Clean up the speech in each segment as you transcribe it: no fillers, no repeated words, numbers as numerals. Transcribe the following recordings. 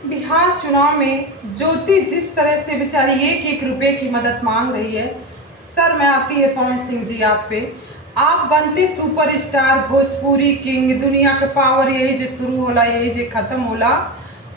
बिहार चुनाव में ज्योति जिस तरह से बेचारी एक एक रुपए की मदद मांग रही है, सर में आती है पवन सिंह जी आप पे। आप बनते सुपरस्टार, भोजपुरी किंग, दुनिया के पावर यही जे शुरू होला यही जे खत्म होला,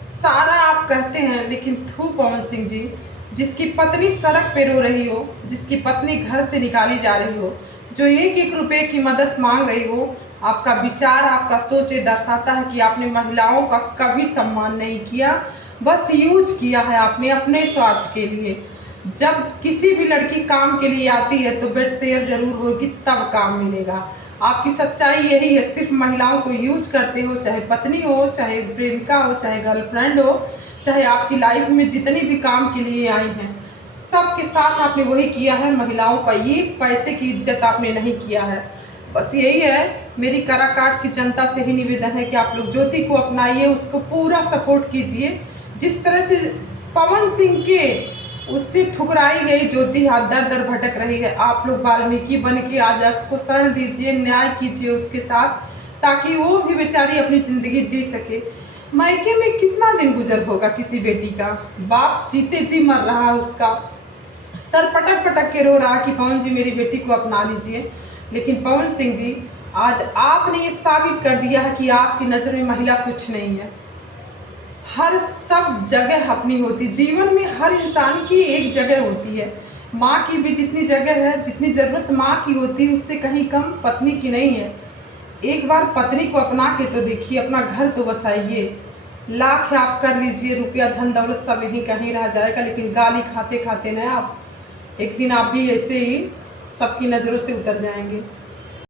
सारा आप कहते हैं। लेकिन थू पवन सिंह जी, जिसकी पत्नी सड़क पे रो रही हो, जिसकी पत्नी घर से निकाली जा रही हो, जो एक एक रुपए की मदद मांग रही हो, आपका विचार, आपका सोच ये दर्शाता है कि आपने महिलाओं का कभी सम्मान नहीं किया, बस यूज किया है आपने अपने स्वार्थ के लिए। जब किसी भी लड़की काम के लिए आती है तो बेड शेयर जरूर होगी, तब काम मिलेगा। आपकी सच्चाई यही है, सिर्फ महिलाओं को यूज करते हो, चाहे पत्नी हो, चाहे प्रेमिका हो, चाहे गर्लफ्रेंड हो, चाहे आपकी लाइफ में जितनी भी काम के लिए आई हैं, सबके साथ आपने वही किया है। महिलाओं का ये पैसे की इज्जत आपने नहीं किया है। बस यही है मेरी काराकाट की जनता से ही निवेदन है कि आप लोग ज्योति को अपनाइए, उसको पूरा सपोर्ट कीजिए। जिस तरह से पवन सिंह के उससे ठुकराई गई ज्योति हाथ दर दर भटक रही है, आप लोग वाल्मीकि बन के आज उसको शरण दीजिए, न्याय कीजिए उसके साथ, ताकि वो भी बेचारी अपनी ज़िंदगी जी सके। मायके में कितना दिन गुजर होगा किसी बेटी का, बाप जीते जी मर रहा है, उसका सर पटक पटक के रो रहा कि पवन जी मेरी बेटी को अपना लीजिए। लेकिन पवन सिंह जी, आज आपने ये साबित कर दिया है कि आपकी नज़र में महिला कुछ नहीं है। हर सब जगह अपनी होती, जीवन में हर इंसान की एक जगह होती है। माँ की भी जितनी जगह है, जितनी ज़रूरत माँ की होती है, उससे कहीं कम पत्नी की नहीं है। एक बार पत्नी को अपना के तो देखिए, अपना घर तो बसाइए। लाख आप कर लीजिए, रुपया धन दौलत सब यहीं कहीं रह जाएगा, लेकिन गाली खाते खाते ना आप एक दिन आप भी ऐसे ही सबकी नज़रों से उतर जाएंगे।